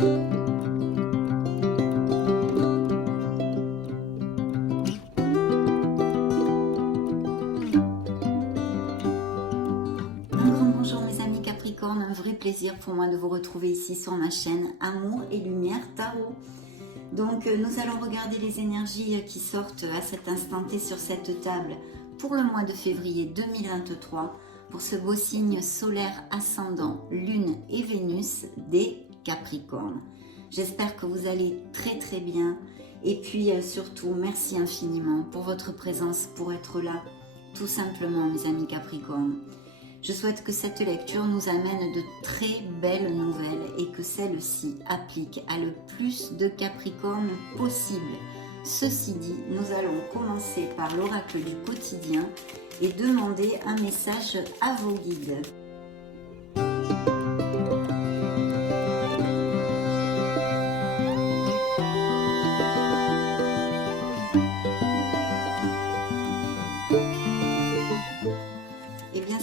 Bonjour mes amis Capricorne, un vrai plaisir pour moi de vous retrouver ici sur ma chaîne Amour et Lumière Tarot. Donc nous allons regarder les énergies qui sortent à cet instant T sur cette table pour le mois de février 2023 pour ce beau signe solaire ascendant Lune et Vénus des Capricornes. J'espère que vous allez très bien et puis surtout merci infiniment pour votre présence, pour être là tout simplement mes amis Capricornes. Je souhaite que cette lecture nous amène de très belles nouvelles et que celle-ci applique à le plus de Capricornes possible. Ceci dit, nous allons commencer par l'oracle du quotidien et demander un message à vos guides.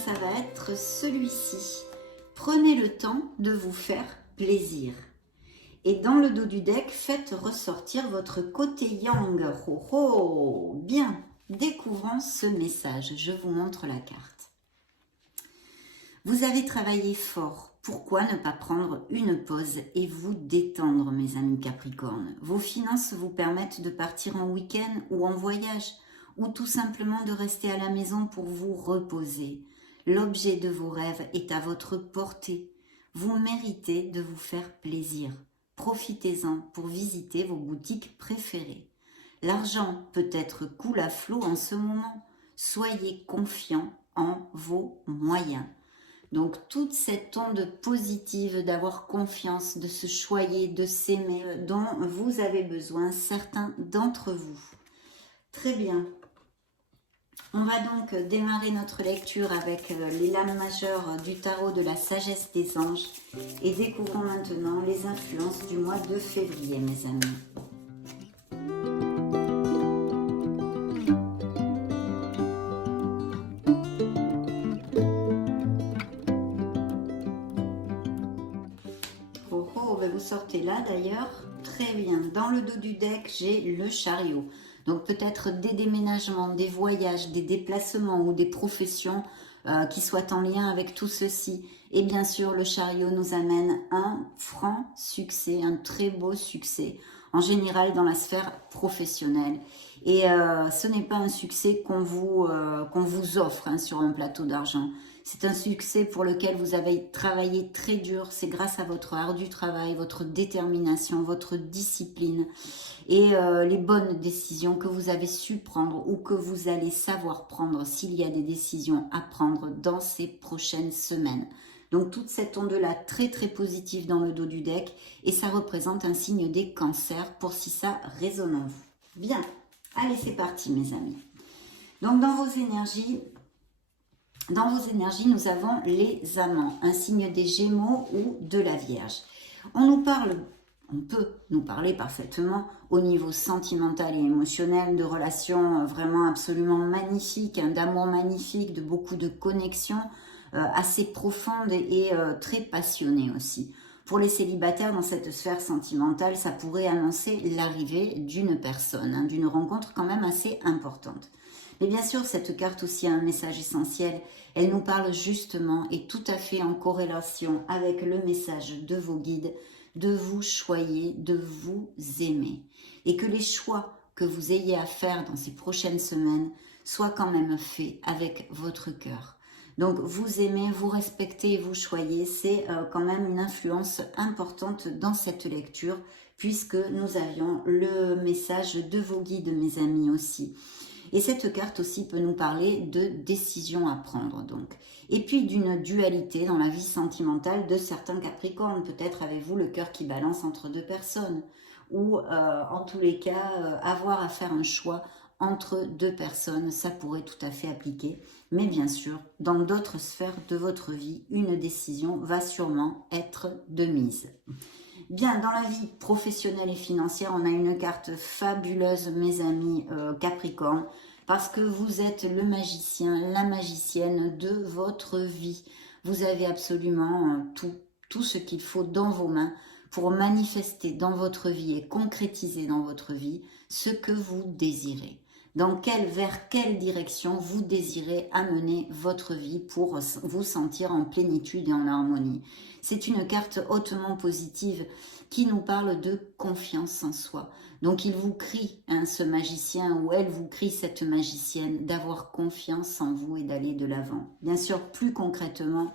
Ça va être celui-ci. Prenez le temps de vous faire plaisir. Et dans le dos du deck, faites ressortir votre côté yang. Oh, oh. Bien, découvrons ce message. Je vous montre la carte. Vous avez travaillé fort. Pourquoi ne pas prendre une pause et vous détendre, mes amis Capricornes? Vos finances vous permettent de partir en week-end ou en voyage, ou tout simplement de rester à la maison pour vous reposer. L'objet de vos rêves est à votre portée. Vous méritez de vous faire plaisir. Profitez-en pour visiter vos boutiques préférées. L'argent peut-être coule à flot en ce moment. Soyez confiants en vos moyens. Donc toute cette onde positive d'avoir confiance, de se choyer, de s'aimer, dont vous avez besoin, certains d'entre vous. Très bien. On va donc démarrer notre lecture avec les lames majeures du tarot de la sagesse des anges et découvrons maintenant les influences du mois de février, mes amis. Oh oh, vous sortez là d'ailleurs, très bien. Dans le dos du deck, j'ai le chariot. Donc peut-être des déménagements, des voyages, des déplacements ou des professions qui soient en lien avec tout ceci. Et bien sûr, le chariot nous amène un franc succès, un très beau succès, en général dans la sphère professionnelle. Et ce n'est pas un succès qu'on vous offre sur un plateau d'argent. C'est un succès pour lequel vous avez travaillé très dur. C'est grâce à votre ardu travail, votre détermination, votre discipline et les bonnes décisions que vous avez su prendre ou que vous allez savoir prendre s'il y a des décisions à prendre dans ces prochaines semaines. Donc toute cette onde-là très positive dans le dos du deck et ça représente un signe des cancers pour si ça résonne en vous. Bien, allez c'est parti mes amis. Donc dans vos énergies, nous avons les amants, un signe des Gémeaux ou de la Vierge. On peut nous parler parfaitement au niveau sentimental et émotionnel de relations vraiment absolument magnifiques, d'amour magnifique, de beaucoup de connexions assez profondes et très passionnées aussi. Pour les célibataires dans cette sphère sentimentale, ça pourrait annoncer l'arrivée d'une personne, d'une rencontre quand même assez importante. Mais bien sûr, cette carte aussi a un message essentiel. Elle nous parle justement et tout à fait en corrélation avec le message de vos guides, de vous choyer, de vous aimer. Et que les choix que vous ayez à faire dans ces prochaines semaines soient quand même faits avec votre cœur. Donc vous aimez, vous respectez et vous choyez, c'est quand même une influence importante dans cette lecture puisque nous avions le message de vos guides, mes amis aussi. Et cette carte aussi peut nous parler de décisions à prendre donc. Et puis d'une dualité dans la vie sentimentale de certains Capricornes. Peut-être avez-vous le cœur qui balance entre deux personnes. Ou en tous les cas, avoir à faire un choix entre deux personnes, ça pourrait tout à fait appliquer. Mais bien sûr, dans d'autres sphères de votre vie, une décision va sûrement être de mise. Bien, dans la vie professionnelle et financière, on a une carte fabuleuse, mes amis Capricorne, parce que vous êtes le magicien, la magicienne de votre vie. Vous avez absolument tout ce qu'il faut dans vos mains pour manifester dans votre vie et concrétiser dans votre vie ce que vous désirez. Vers quelle direction vous désirez amener votre vie pour vous sentir en plénitude et en harmonie. C'est une carte hautement positive qui nous parle de confiance en soi. Donc il vous crie, ce magicien, ou elle vous crie, cette magicienne, d'avoir confiance en vous et d'aller de l'avant. Bien sûr, plus concrètement,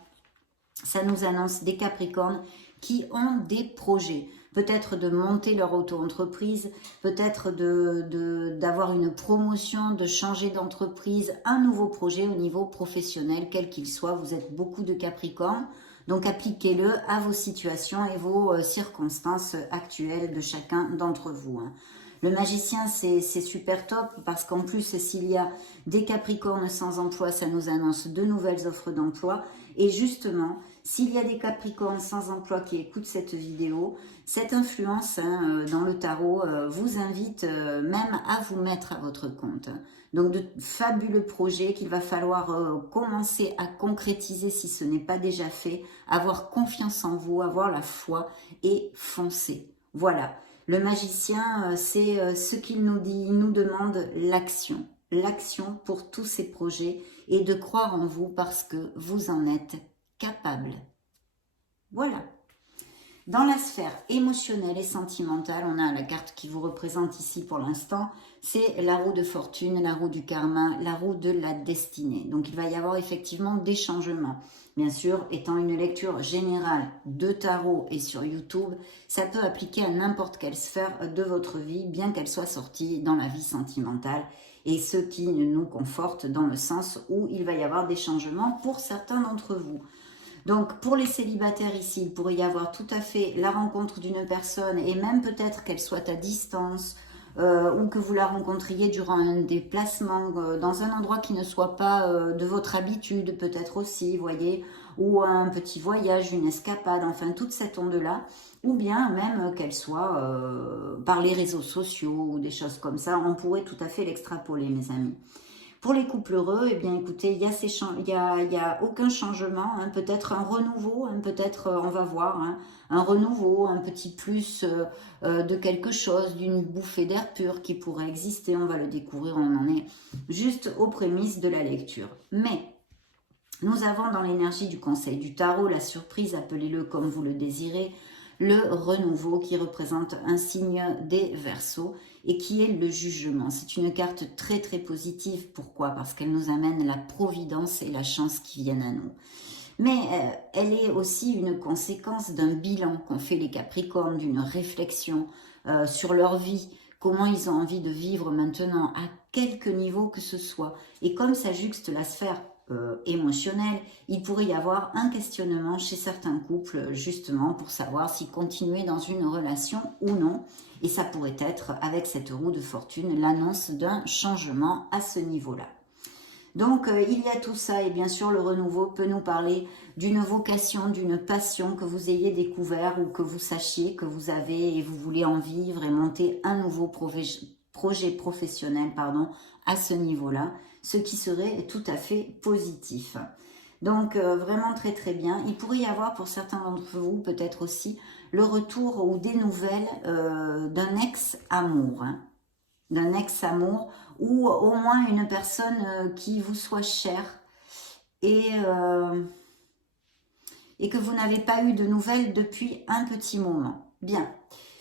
ça nous annonce des Capricornes qui ont des projets. Peut-être de monter leur auto-entreprise, peut-être d'avoir une promotion, de changer d'entreprise, un nouveau projet au niveau professionnel, quel qu'il soit. Vous êtes beaucoup de Capricornes, donc appliquez-le à vos situations et vos circonstances actuelles de chacun d'entre vous. Le magicien, c'est super top parce qu'en plus, s'il y a des Capricornes sans emploi, ça nous annonce de nouvelles offres d'emploi. Et justement, s'il y a des Capricornes sans emploi qui écoutent cette vidéo, cette influence dans le tarot vous invite même à vous mettre à votre compte. Donc de fabuleux projets qu'il va falloir commencer à concrétiser si ce n'est pas déjà fait, avoir confiance en vous, avoir la foi et foncer. Voilà. Le magicien, c'est ce qu'il nous dit, il nous demande l'action. L'action pour tous ces projets et de croire en vous parce que vous en êtes capable. Voilà. Dans la sphère émotionnelle et sentimentale, on a la carte qui vous représente ici pour l'instant, c'est la roue de fortune, la roue du karma, la roue de la destinée. Donc il va y avoir effectivement des changements. Bien sûr, étant une lecture générale de tarot et sur YouTube, ça peut appliquer à n'importe quelle sphère de votre vie, bien qu'elle soit sortie dans la vie sentimentale, et ce qui nous conforte dans le sens où il va y avoir des changements pour certains d'entre vous. Donc, pour les célibataires ici, il pourrait y avoir tout à fait la rencontre d'une personne et même peut-être qu'elle soit à distance ou que vous la rencontriez durant un déplacement dans un endroit qui ne soit pas de votre habitude, peut-être aussi, vous voyez, ou un petit voyage, une escapade, enfin toute cette onde-là, ou bien même qu'elle soit par les réseaux sociaux ou des choses comme ça, on pourrait tout à fait l'extrapoler, mes amis. Pour les couples heureux, eh bien écoutez, il y a aucun changement, peut-être un renouveau, peut-être on va voir, un renouveau, un petit plus de quelque chose, d'une bouffée d'air pur qui pourrait exister, on va le découvrir, on en est juste aux prémices de la lecture. Mais nous avons dans l'énergie du conseil du tarot la surprise, appelez-le comme vous le désirez, le renouveau qui représente un signe des Verseaux et qui est le jugement. C'est une carte très très positive. Pourquoi? Parce qu'elle nous amène la providence et la chance qui viennent à nous. Mais elle est aussi une conséquence d'un bilan qu'ont fait les Capricornes, d'une réflexion sur leur vie, comment ils ont envie de vivre maintenant, à quelque niveau que ce soit. Et comme ça juxte la sphère émotionnel, il pourrait y avoir un questionnement chez certains couples justement pour savoir si continuer dans une relation ou non, et ça pourrait être avec cette roue de fortune l'annonce d'un changement à ce niveau-là. Donc il y a tout ça et bien sûr le renouveau peut nous parler d'une vocation, d'une passion que vous ayez découvert ou que vous sachiez que vous avez et vous voulez en vivre et monter un nouveau projet professionnel à ce niveau-là, ce qui serait tout à fait positif. Donc vraiment très très bien. Il pourrait y avoir pour certains d'entre vous peut-être aussi le retour ou des nouvelles d'un ex-amour. D'un ex-amour ou au moins une personne qui vous soit chère et que vous n'avez pas eu de nouvelles depuis un petit moment. Bien.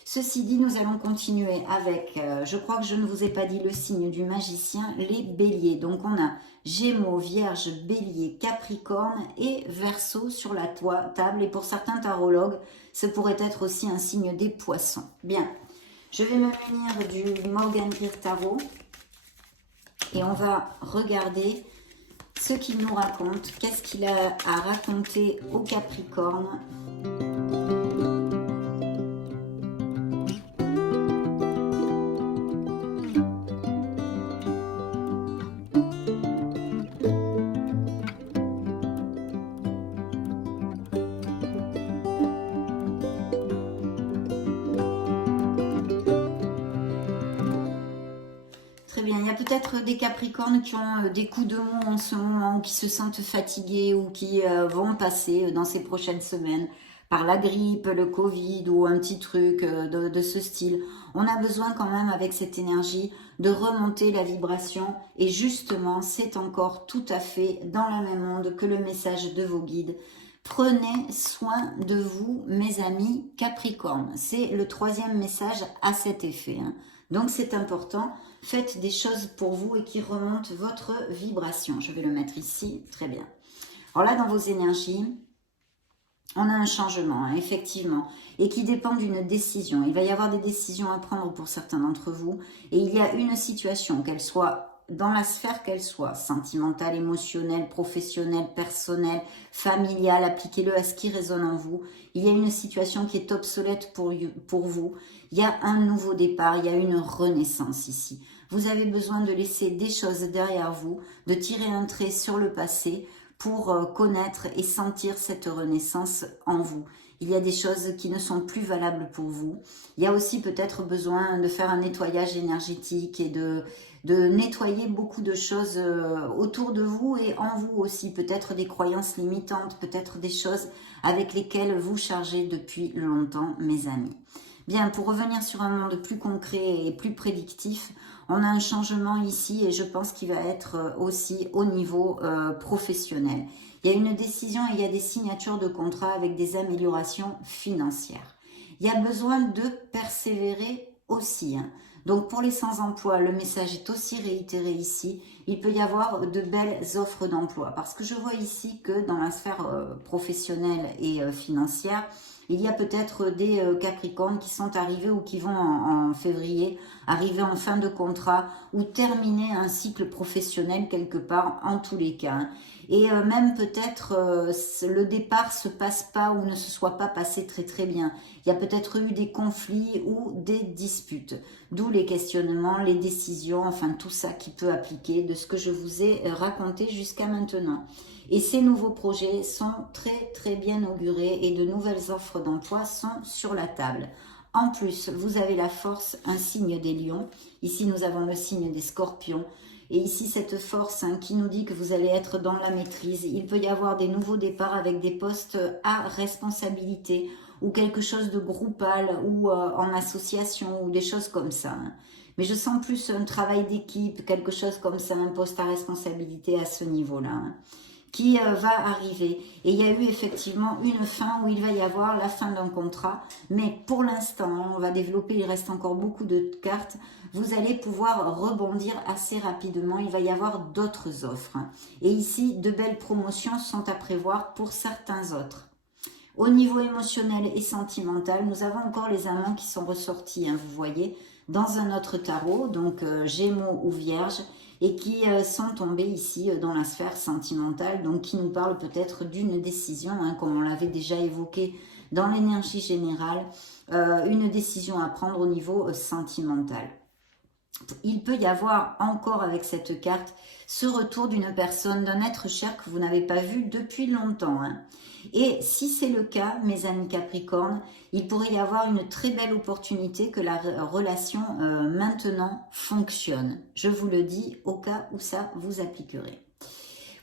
Ceci dit, nous allons continuer avec, je crois que je ne vous ai pas dit le signe du magicien, les béliers. Donc on a Gémeaux, Vierge, Bélier, Capricorne et Verseau sur la table. Et pour certains tarologues, ce pourrait être aussi un signe des poissons. Bien, je vais me munir du Morgan Greer Tarot et on va regarder ce qu'il nous raconte, qu'est-ce qu'il a à raconter aux Capricornes. Il y a peut-être des Capricornes qui ont des coups de mou en ce moment, ou qui se sentent fatigués, ou qui vont passer dans ces prochaines semaines par la grippe, le Covid ou un petit truc de ce style. On a besoin quand même avec cette énergie de remonter la vibration et justement c'est encore tout à fait dans la même onde que le message de vos guides. Prenez soin de vous, mes amis Capricorne. C'est le 3e message à cet effet. Donc c'est important. Faites des choses pour vous et qui remontent votre vibration. Je vais le mettre ici. Très bien. Alors là, dans vos énergies, on a un changement, effectivement, et qui dépend d'une décision. Il va y avoir des décisions à prendre pour certains d'entre vous, et il y a une situation, qu'elle soit dans la sphère qu'elle soit, sentimentale, émotionnelle, professionnelle, personnelle, familiale, appliquez-le à ce qui résonne en vous. Il y a une situation qui est obsolète pour vous. Il y a un nouveau départ, il y a une renaissance ici. Vous avez besoin de laisser des choses derrière vous, de tirer un trait sur le passé, pour connaître et sentir cette renaissance en vous. Il y a des choses qui ne sont plus valables pour vous. Il y a aussi peut-être besoin de faire un nettoyage énergétique et de nettoyer beaucoup de choses autour de vous et en vous aussi. Peut-être des croyances limitantes, peut-être des choses avec lesquelles vous chargez depuis longtemps, mes amis. Bien, pour revenir sur un monde plus concret et plus prédictif, on a un changement ici et je pense qu'il va être aussi au niveau professionnel. Il y a une décision et il y a des signatures de contrats avec des améliorations financières. Il y a besoin de persévérer aussi. Donc pour les sans-emploi, le message est aussi réitéré ici. Il peut y avoir de belles offres d'emploi parce que je vois ici que dans la sphère professionnelle et financière, il y a peut-être des Capricornes qui sont arrivés ou qui vont en février, arriver en fin de contrat ou terminer un cycle professionnel quelque part en tous les cas. Et même peut-être le départ se passe pas ou ne se soit pas passé très très bien. Il y a peut-être eu des conflits ou des disputes. D'où les questionnements, les décisions, enfin tout ça qui peut appliquer de ce que je vous ai raconté jusqu'à maintenant. Et ces nouveaux projets sont très très bien augurés et de nouvelles offres d'emploi sont sur la table. En plus, vous avez la force, un signe des lions. Ici, nous avons le signe des scorpions. Et ici, cette force qui nous dit que vous allez être dans la maîtrise. Il peut y avoir des nouveaux départs avec des postes à responsabilité ou quelque chose de groupal ou en association ou des choses comme ça. Mais je sens plus un travail d'équipe, quelque chose comme ça, un poste à responsabilité à ce niveau-là, qui va arriver. Et il y a eu effectivement une fin où il va y avoir la fin d'un contrat. Mais pour l'instant, on va développer, il reste encore beaucoup de cartes. Vous allez pouvoir rebondir assez rapidement. Il va y avoir d'autres offres. Et ici, de belles promotions sont à prévoir pour certains autres. Au niveau émotionnel et sentimental, nous avons encore les amants qui sont ressortis, vous voyez, dans un autre tarot, donc Gémeaux ou Vierge, et qui sont tombés ici dans la sphère sentimentale, donc qui nous parlent peut-être d'une décision, comme on l'avait déjà évoqué dans l'énergie générale, une décision à prendre au niveau sentimental. Il peut y avoir encore avec cette carte ce retour d'une personne, d'un être cher que vous n'avez pas vu depuis longtemps. Et si c'est le cas, mes amis Capricorne, il pourrait y avoir une très belle opportunité que la relation maintenant fonctionne. Je vous le dis au cas où ça vous appliquerait.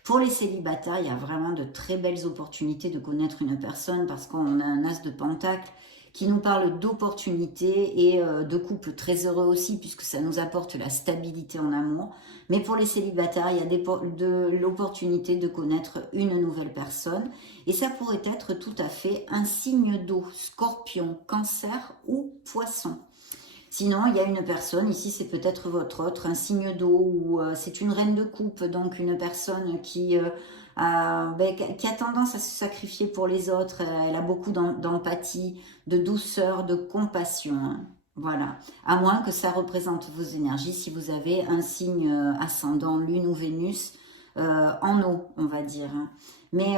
Pour les célibataires, il y a vraiment de très belles opportunités de connaître une personne parce qu'on a un as de pentacle qui nous parle d'opportunités et de couples très heureux aussi puisque ça nous apporte la stabilité en amour. Mais pour les célibataires, il y a l'opportunité de connaître une nouvelle personne et ça pourrait être tout à fait un signe d'eau, scorpion, cancer ou poisson. Sinon, il y a une personne, ici c'est peut-être votre autre, un signe d'eau ou c'est une reine de coupe, donc une personne qui a tendance à se sacrifier pour les autres. Elle a beaucoup d'empathie, de douceur, de compassion. Voilà, à moins que ça représente vos énergies, si vous avez un signe ascendant, Lune ou Vénus, en eau, on va dire. Mais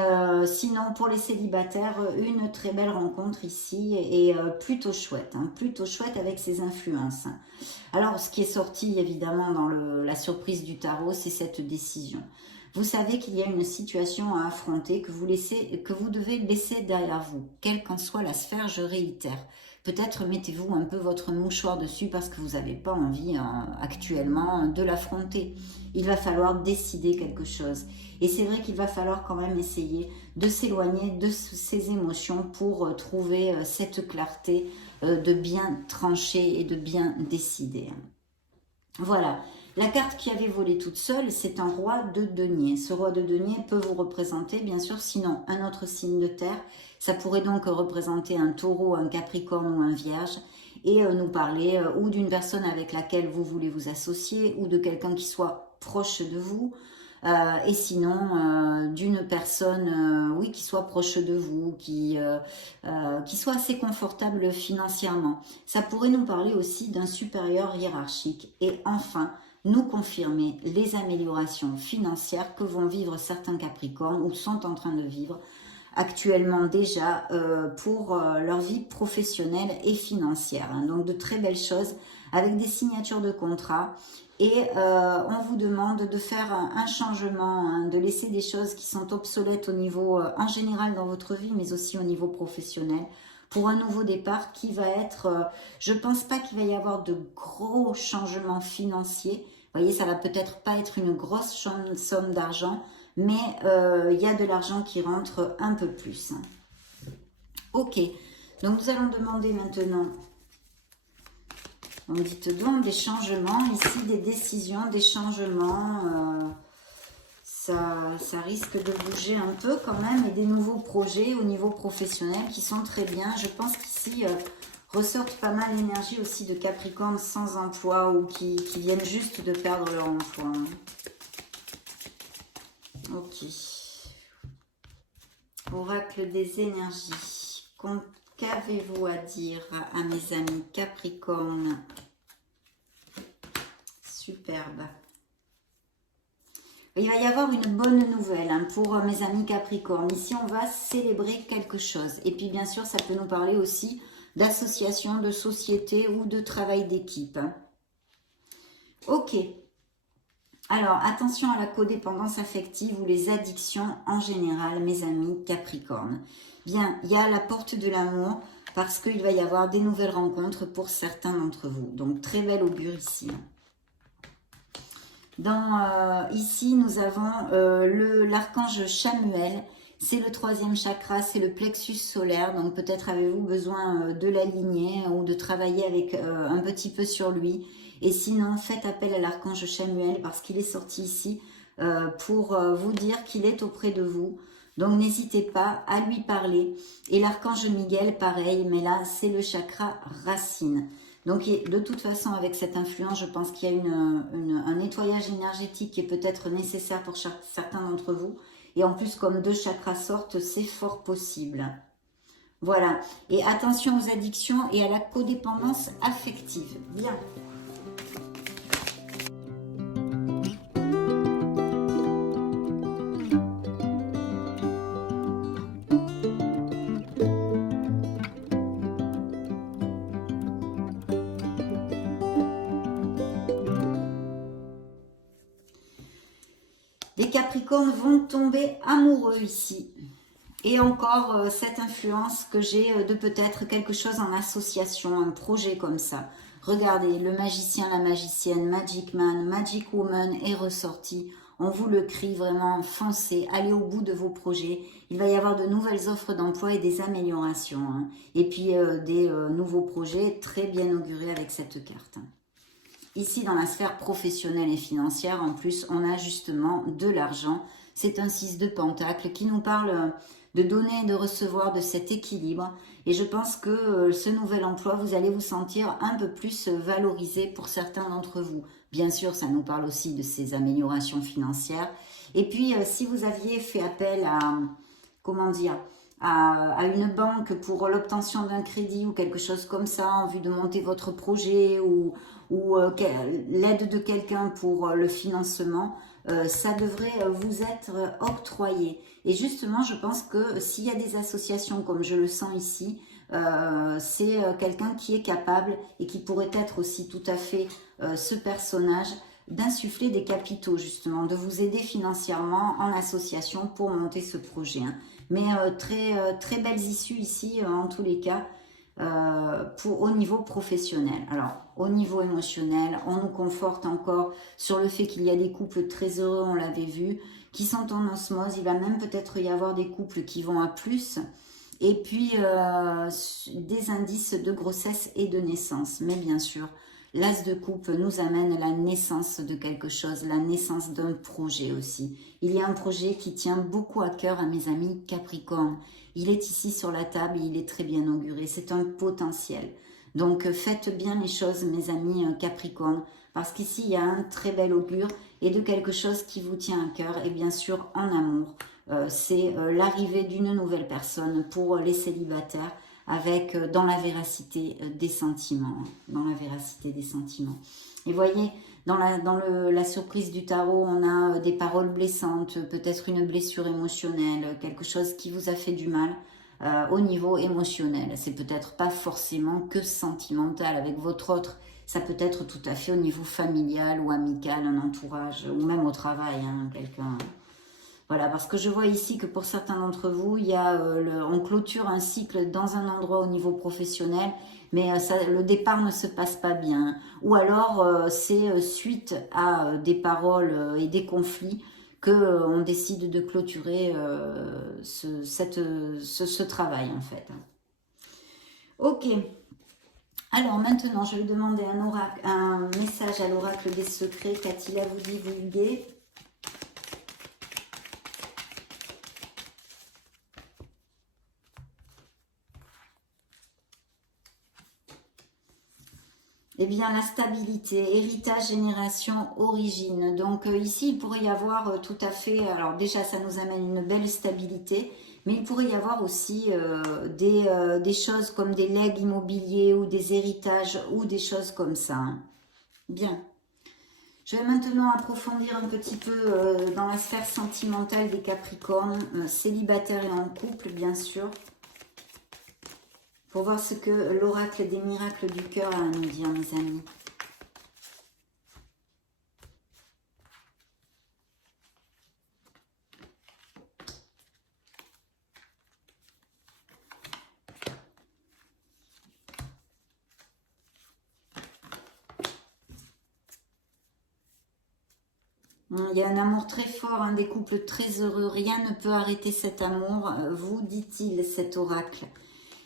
sinon, pour les célibataires, une très belle rencontre ici et plutôt chouette avec ses influences. Alors, ce qui est sorti évidemment dans la surprise du tarot, c'est cette décision. Vous savez qu'il y a une situation à affronter que vous devez laisser derrière vous, quelle qu'en soit la sphère, je réitère. Peut-être mettez-vous un peu votre mouchoir dessus parce que vous n'avez pas envie actuellement de l'affronter. Il va falloir décider quelque chose. Et c'est vrai qu'il va falloir quand même essayer de s'éloigner de ces émotions pour trouver cette clarté de bien trancher et de bien décider. Voilà. La carte qui avait volé toute seule, c'est un roi de denier. Ce roi de denier peut vous représenter, bien sûr, sinon un autre signe de terre. Ça pourrait donc représenter un taureau, un capricorne ou un vierge et nous parler ou d'une personne avec laquelle vous voulez vous associer ou de quelqu'un qui soit proche de vous. Et sinon d'une personne oui, qui soit proche de vous, qui soit assez confortable financièrement. Ça pourrait nous parler aussi d'un supérieur hiérarchique. Et enfin, nous confirmer les améliorations financières que vont vivre certains Capricornes ou sont en train de vivre actuellement déjà pour leur vie professionnelle et financière. Hein. Donc de très belles choses avec des signatures de contrats. Et on vous demande de faire un changement, hein, de laisser des choses qui sont obsolètes au niveau en général dans votre vie, mais aussi au niveau professionnel, pour un nouveau départ qui va être, je pense pas qu'il va y avoir de gros changements financiers. Vous voyez, ça va peut-être pas être une grosse somme d'argent, mais il y a de l'argent qui rentre un peu plus. Ok, donc nous allons demander maintenant... Donc dites donc des changements, ici des décisions, des changements, ça risque de bouger un peu quand même, et des nouveaux projets au niveau professionnel qui sont très bien. Je pense qu'ici ressortent pas mal l'énergie aussi de Capricorne sans emploi ou qui viennent juste de perdre leur emploi. Ok. Oracle des énergies. Qu'avez-vous à dire à mes amis Capricorne? Superbe. Il va y avoir une bonne nouvelle hein, pour mes amis Capricorne. Ici, on va célébrer quelque chose. Et puis, bien sûr, ça peut nous parler aussi d'association, de société ou de travail d'équipe. Ok. Alors, attention à la codépendance affective ou les addictions en général, mes amis Capricorne. Bien, il y a la porte de l'amour parce qu'il va y avoir des nouvelles rencontres pour certains d'entre vous. Donc, très bel augure ici. Ici, nous avons l'archange Chamuel. C'est le 3e chakra, c'est le plexus solaire. Donc, peut-être avez-vous besoin de l'aligner ou de travailler avec un petit peu sur lui. Et sinon, faites appel à l'archange Chamuel parce qu'il est sorti ici pour vous dire qu'il est auprès de vous. Donc, n'hésitez pas à lui parler. Et l'archange Miguel, pareil, mais là, c'est le chakra racine. Donc, de toute façon, avec cette influence, je pense qu'il y a un nettoyage énergétique qui est peut-être nécessaire pour certains d'entre vous. Et en plus, comme 2 chakras sortent, c'est fort possible. Voilà. Et attention aux addictions et à la codépendance affective. Bien. Les Capricornes vont tomber amoureux ici. Et encore cette influence que j'ai de peut-être quelque chose en association, un projet comme ça. Regardez, le magicien, la magicienne, Magic Man, Magic Woman est ressorti. On vous le crie vraiment, foncez, allez au bout de vos projets. Il va y avoir de nouvelles offres d'emploi et des améliorations. Hein. Et puis des nouveaux projets très bien augurés avec cette carte. Ici, dans la sphère professionnelle et financière, en plus, on a justement de l'argent. C'est un 6 de pentacle qui nous parle de donner et de recevoir, de cet équilibre. Et je pense que ce nouvel emploi, vous allez vous sentir un peu plus valorisé pour certains d'entre vous. Bien sûr, ça nous parle aussi de ces améliorations financières. Et puis, si vous aviez fait appel à, comment dire, à une banque pour l'obtention d'un crédit ou quelque chose comme ça, en vue de monter votre projet ou l'aide de quelqu'un pour le financement, ça devrait vous être octroyé. Et justement, je pense que s'il y a des associations comme je le sens ici, c'est quelqu'un qui est capable et qui pourrait être aussi tout à fait ce personnage d'insuffler des capitaux justement, de vous aider financièrement en association pour monter ce projet. Hein. Mais très belles issues ici en tous les cas. au niveau professionnel. Alors, au niveau émotionnel, on nous conforte encore sur le fait qu'il y a des couples très heureux, on l'avait vu, qui sont en osmose. Il va même peut-être y avoir des couples qui vont à plus. Et puis, des indices de grossesse et de naissance. Mais bien sûr, l'as de coupe nous amène la naissance de quelque chose, la naissance d'un projet aussi. Il y a un projet qui tient beaucoup à cœur à mes amis Capricorne. Il est ici sur la table et il est très bien auguré. C'est un potentiel. Donc faites bien les choses, mes amis Capricorne, parce qu'ici il y a un très bel augure et de quelque chose qui vous tient à cœur et bien sûr en amour. C'est l'arrivée d'une nouvelle personne pour les célibataires avec dans la véracité des sentiments. Dans la véracité des sentiments. Et voyez, dans la surprise du tarot, on a des paroles blessantes, peut-être une blessure émotionnelle, quelque chose qui vous a fait du mal au niveau émotionnel. C'est peut-être pas forcément que sentimental avec votre autre. Ça peut être tout à fait au niveau familial ou amical, un entourage, ou même au travail, hein, quelqu'un... Voilà, parce que je vois ici que pour certains d'entre vous, il y a, on clôture un cycle dans un endroit au niveau professionnel, mais le départ ne se passe pas bien. Ou alors, c'est suite à des paroles et des conflits que on décide de clôturer ce travail, en fait. Ok. Alors maintenant, je vais demander un message à l'oracle des secrets. Qu'a-t-il à vous divulguer ? Eh bien, la stabilité, héritage, génération, origine. Donc ici, il pourrait y avoir tout à fait... Alors déjà, ça nous amène une belle stabilité, mais il pourrait y avoir aussi des choses comme des legs immobiliers ou des héritages ou des choses comme ça. Hein. Bien. Je vais maintenant approfondir un petit peu dans la sphère sentimentale des Capricornes, célibataires et en couple, bien sûr. Pour voir ce que l'oracle des miracles du cœur a à nous dire, mes amis. Il y a un amour très fort, des couples très heureux. Rien ne peut arrêter cet amour, vous dit-il, cet oracle.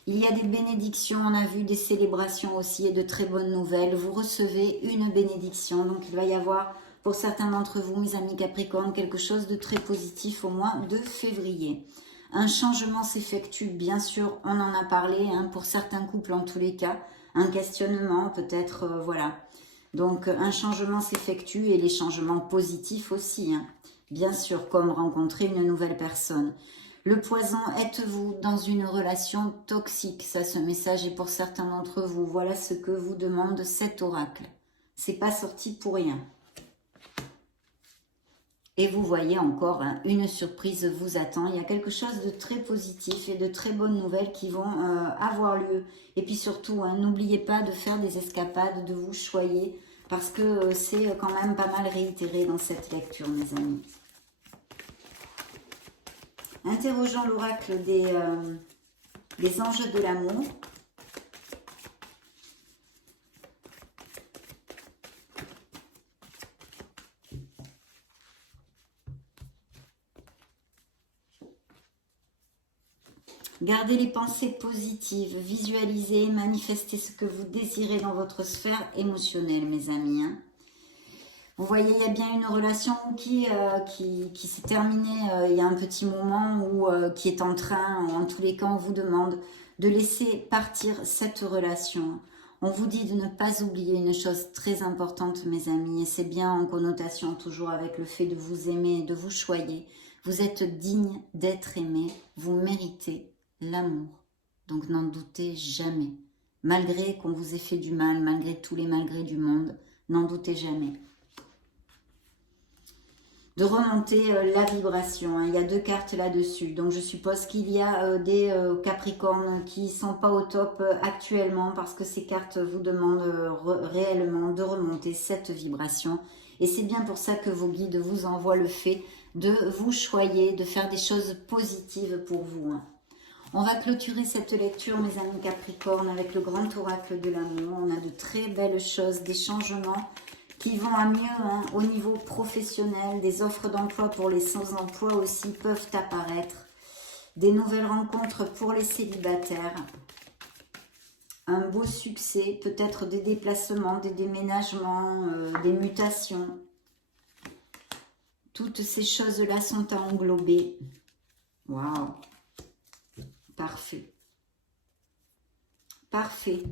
Il y a des bénédictions, on a vu des célébrations aussi et de très bonnes nouvelles. Vous recevez une bénédiction, donc il va y avoir pour certains d'entre vous, mes amis Capricorne, quelque chose de très positif au mois de février. Un changement s'effectue, bien sûr, on en a parlé, pour certains couples en tous les cas. Un questionnement, peut-être, voilà. Donc un changement s'effectue et les changements positifs aussi, bien sûr, comme rencontrer une nouvelle personne. Le poison, êtes-vous dans une relation toxique? Ça, ce message est pour certains d'entre vous. Voilà ce que vous demande cet oracle. C'est pas sorti pour rien. Et vous voyez encore, une surprise vous attend. Il y a quelque chose de très positif et de très bonnes nouvelles qui vont avoir lieu. Et puis surtout, n'oubliez pas de faire des escapades, de vous choyer, parce que c'est quand même pas mal réitéré dans cette lecture, mes amis. Interrogeons l'oracle des anges de l'amour. Gardez les pensées positives, visualisez, manifestez ce que vous désirez dans votre sphère émotionnelle, mes amis. Vous voyez, il y a bien une relation qui s'est terminée il y a un petit moment ou qui est en train, en tous les cas, on vous demande de laisser partir cette relation. On vous dit de ne pas oublier une chose très importante, mes amis, et c'est bien en connotation toujours avec le fait de vous aimer, de vous choyer. Vous êtes digne d'être aimé, vous méritez l'amour. Donc n'en doutez jamais. Malgré qu'on vous ait fait du mal, malgré tous les malgrés du monde, n'en doutez jamais. De remonter la vibration. Il y a 2 cartes là-dessus. Donc, je suppose qu'il y a des Capricornes qui ne sont pas au top actuellement parce que ces cartes vous demandent réellement de remonter cette vibration. Et c'est bien pour ça que vos guides vous envoient le fait de vous choyer, de faire des choses positives pour vous. On va clôturer cette lecture, mes amis Capricorne, avec le grand oracle de l'amour. On a de très belles choses, des changements qui vont à mieux hein, au niveau professionnel. Des offres d'emploi pour les sans-emploi aussi peuvent apparaître. Des nouvelles rencontres pour les célibataires. Un beau succès, peut-être des déplacements, des déménagements, des mutations. Toutes ces choses-là sont à englober. Waouh! Parfait. Parfait.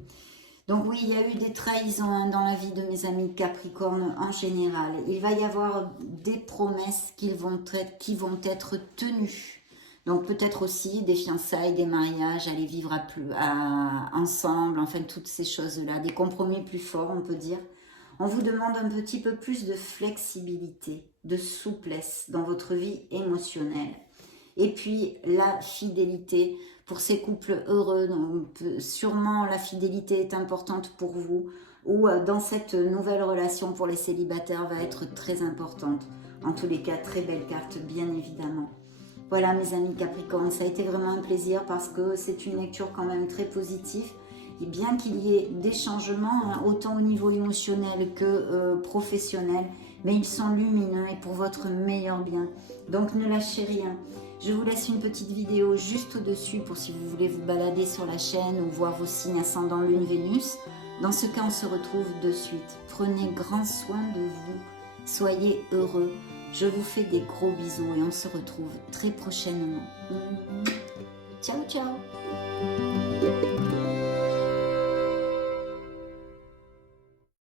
Donc oui, il y a eu des trahisons hein, dans la vie de mes amis Capricorne en général. Il va y avoir des promesses qui vont être tenues. Donc peut-être aussi des fiançailles, des mariages, aller vivre ensemble, enfin toutes ces choses-là. Des compromis plus forts, on peut dire. On vous demande un petit peu plus de flexibilité, de souplesse dans votre vie émotionnelle. Et puis la fidélité pour ces couples heureux. Donc, sûrement la fidélité est importante pour vous. Ou dans cette nouvelle relation pour les célibataires va être très importante. En tous les cas, très belle carte, bien évidemment. Voilà mes amis Capricorne, ça a été vraiment un plaisir parce que c'est une lecture quand même très positive. Et bien qu'il y ait des changements, hein, autant au niveau émotionnel que professionnel, mais ils sont lumineux et pour votre meilleur bien. Donc ne lâchez rien. Je vous laisse une petite vidéo juste au-dessus pour si vous voulez vous balader sur la chaîne ou voir vos signes ascendant Lune, Vénus. Dans ce cas, on se retrouve de suite. Prenez grand soin de vous. Soyez heureux. Je vous fais des gros bisous et on se retrouve très prochainement. Ciao, ciao!